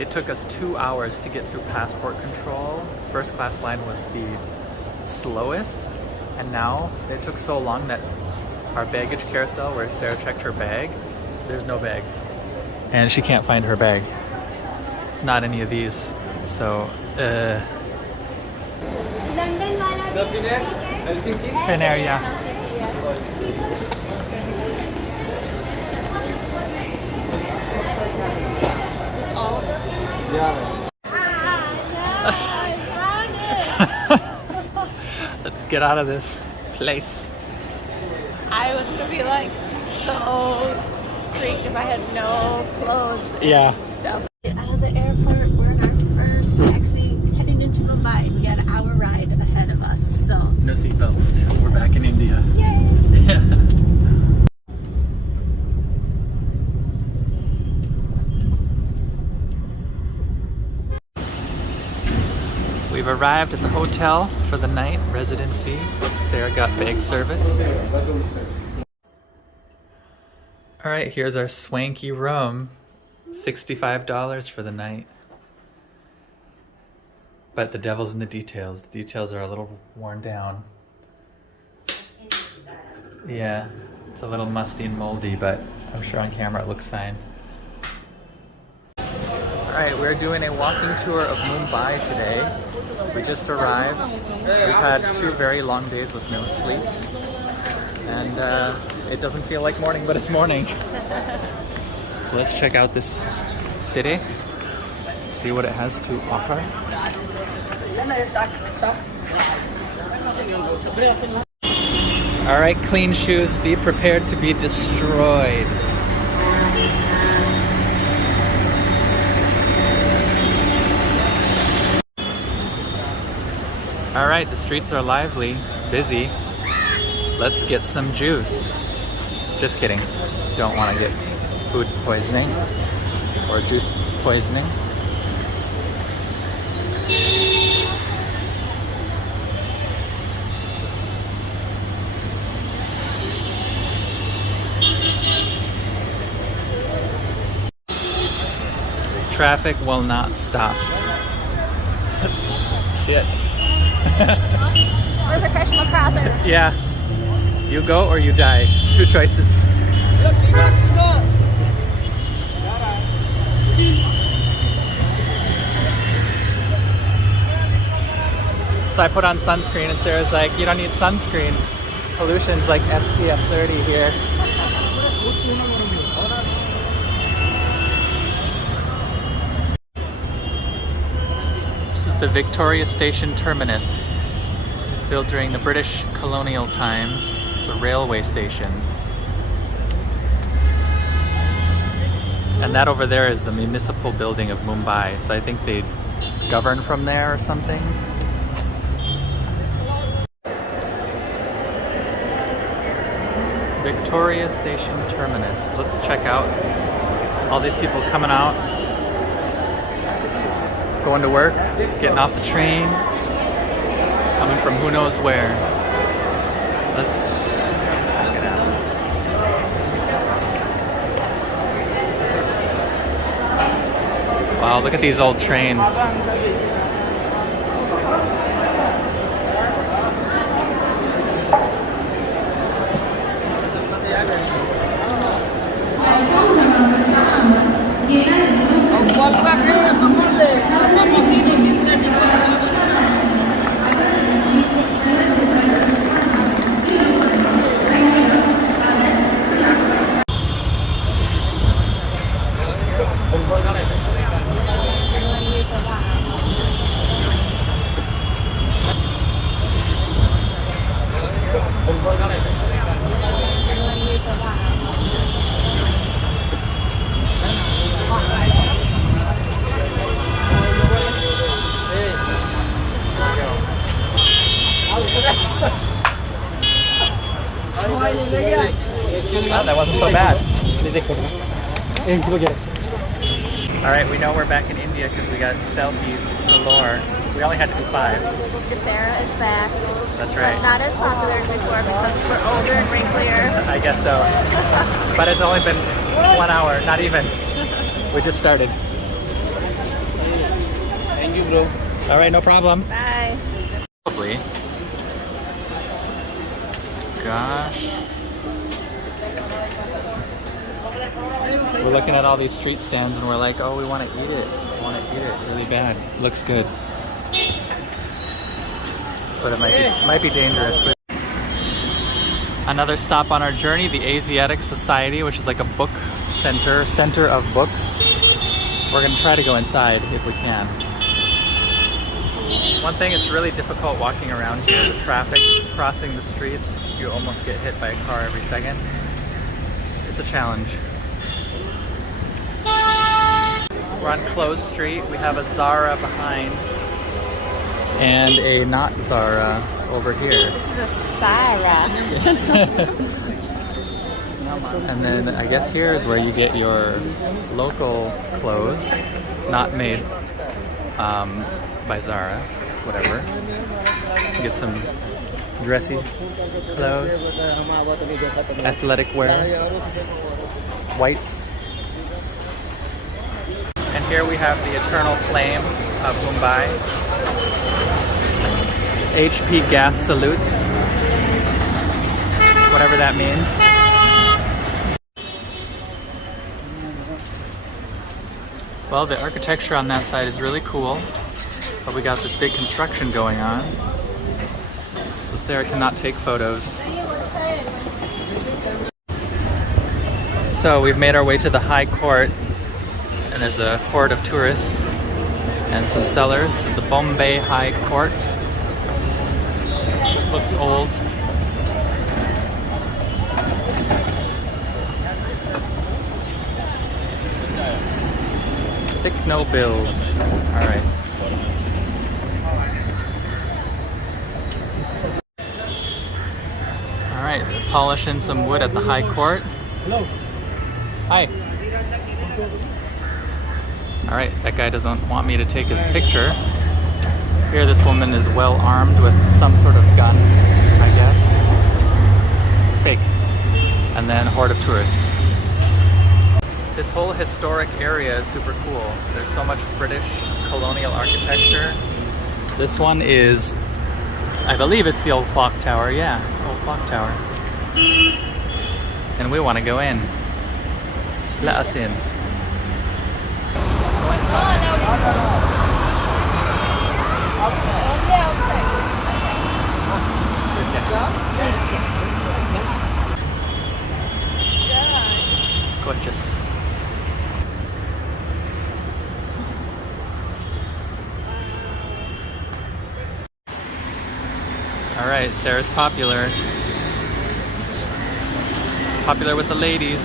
It took us 2 hours to get through passport control. First class line was the slowest, and now it took so long that our baggage carousel where Sarah checked her bag, there's no bags. And she can't find her bag. It's not any of these, so Finnair, yeah. Is this all of them? Yeah. Let's get out of this place. I was gonna be like so freaked if I had no clothes and stuff. Out of the airport, we're in our first taxi heading into Mumbai. We got an hour ride ahead of us, so. No seatbelts. We're back in India. Yay! We've arrived at the hotel for the night residency. Sarah got bag service. All right, here's our swanky room. $65 for the night. But the devil's in the details. The details are a little worn down. Yeah, it's a little musty and moldy, but I'm sure on camera it looks fine. All right, we're doing a walking tour of Mumbai today. We just arrived. We've had 2 very long days with no sleep. And it doesn't feel like morning, but it's morning. So let's check out this city, see what it has to offer. All right, clean shoes, be prepared to be destroyed. All right, the streets are lively, busy. Let's get some juice. Just kidding. Don't want to get food poisoning or juice poisoning. Traffic will not stop. Shit. We're professional crossers. Yeah. You go or you die. 2 choices. So I put on sunscreen and Sarah's like, you don't need sunscreen. Pollution's like SPF 30 here. This is the Victoria Station terminus, built during the British colonial times. It's a railway station. And that over there is the municipal building of Mumbai. So I think they govern from there or something. Victoria Station terminus. Let's check out all these people coming out, going to work, getting off the train, coming from who knows where. Let's check it out. Wow, look at these old trains. Oh, that wasn't so bad. Alright, we know we're back in India because we got selfies galore. We only had to do 5. Jafera is back. That's right. Not as popular as before because we're older and wrinklier. I guess so. But it's only been 1 hour, not even. We just started. bro. All right, no problem. Bye. Probably. Gosh. We're looking at all these street stands and we're like, oh, we want to eat it. We want to eat it really bad. Looks good. But it might be dangerous. Another stop on our journey, the Asiatic Society, which is like a book center of books. We're gonna try to go inside if we can. One thing, it's really difficult walking around here. The traffic, crossing the streets, you almost get hit by a car every second. It's a challenge. We're on Close Street. We have a Zara behind and a not Zara over here. This is a Sarah. And then I guess here is where you get your local clothes, not made by Zara, whatever. Get some dressy clothes, athletic wear, whites. And here we have the eternal flame of Mumbai. HP gas salutes, whatever that means. Well, the architecture on that side is really cool, but we got this big construction going on, so Sarah cannot take photos. So we've made our way to the High Court, and there's a horde of tourists and some sellers at the Bombay High Court. Looks old. Stick no bills. All right. All right, polishing some wood at the High Court. Hello. Hi. All right, that guy doesn't want me to take his picture. Here, this woman is well armed with some sort of gun, I guess. Fake. And then a horde of tourists. This whole historic area is super cool. There's so much British colonial architecture. This one is, I believe it's the old clock tower. Yeah, old clock tower. And we want to go in. Let us in. Gorgeous. All right, Sarah's popular. Popular with the ladies.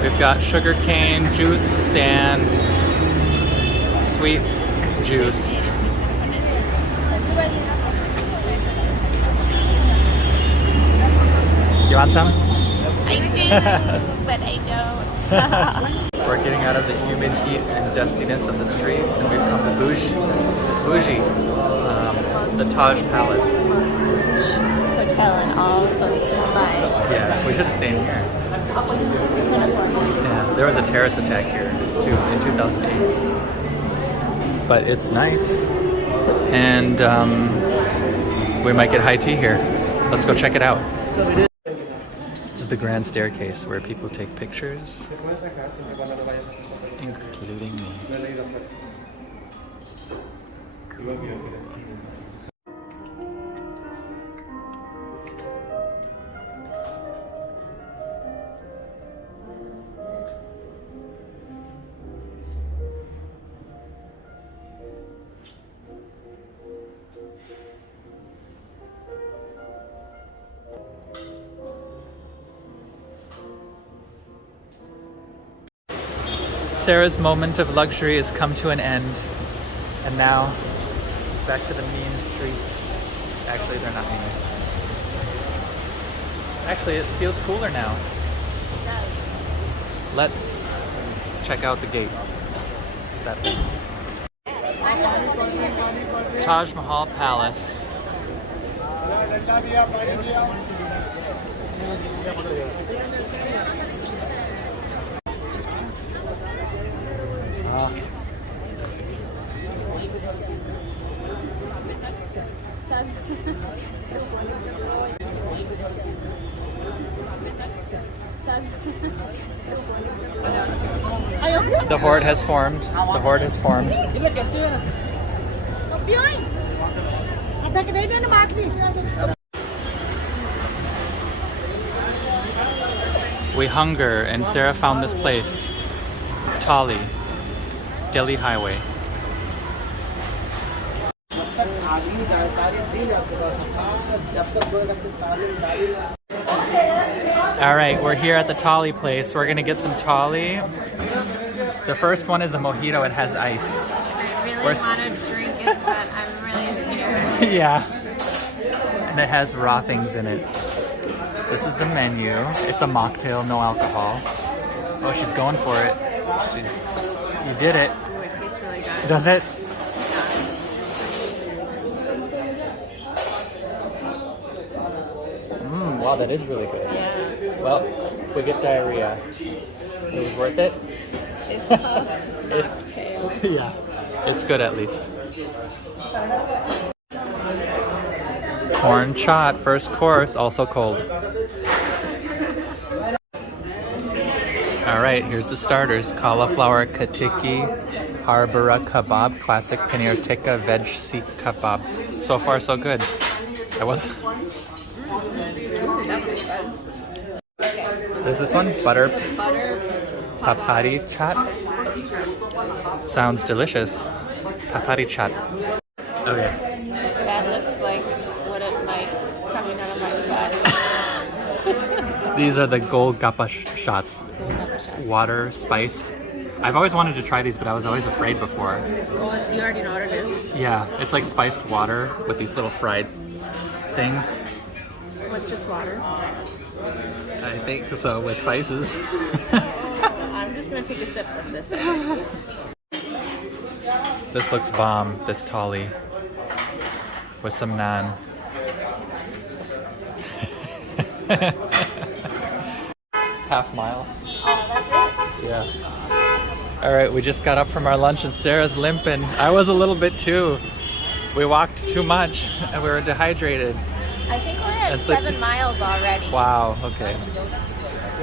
We've got sugarcane juice stand, sweet juice. You want some? I do, but I don't. We're getting out of the humid heat and dustiness of the streets, and we've come to Bougie, the Taj Palace. Hotel in all of Mumbai. Yeah, we should have stayed here. Yeah, there was a terrorist attack here too in 2008. But it's nice, and we might get high tea here. Let's go check it out. This is the grand staircase where people take pictures, including me. Cool. Sarah's moment of luxury has come to an end, and now back to the mean streets. Actually, they're not mean. Actually, it feels cooler now. It does. Let's check out the gate. That thing. Taj Mahal Palace. The horde has formed. The horde has formed. We hunger, and Sarah found this place, Tali, Delhi Highway. All right, we're here at the Tali place. We're gonna get some Tali. The first one is a mojito. It has ice. I really want to drink it, but I'm really scared. Yeah. And it has raw things in it. This is the menu. It's a mocktail, no alcohol. Oh, she's going for it. You did it. Oh, it tastes really good. Does it? Wow, that is really good. Yeah. Well, we get diarrhea. It was worth it? It's a cocktail. Yeah. It's good at least. Corn chaat, first course, also cold. Alright, here's the starters. Cauliflower katiki, harbura kebab, classic paneer tikka, veg seekh kebab. So far, so good. Is this one? Butter papadi chaat. Sounds delicious. Papadi chaat. Okay. That looks like what it might coming out of my body. These are the Golgappa shots. Water spiced. I've always wanted to try these, but I was always afraid before. You already know what it is? Yeah, it's like spiced water with these little fried things. What's just water? I think so, with spices. I'm just gonna take a sip of this. This looks bomb, this Tali. With some naan. Half mile. Oh, that's it? Yeah. Alright, we just got up from our lunch and Sarah's limping. I was a little bit too. We walked too much and we were dehydrated. I think we're at 7 miles already. Wow, okay.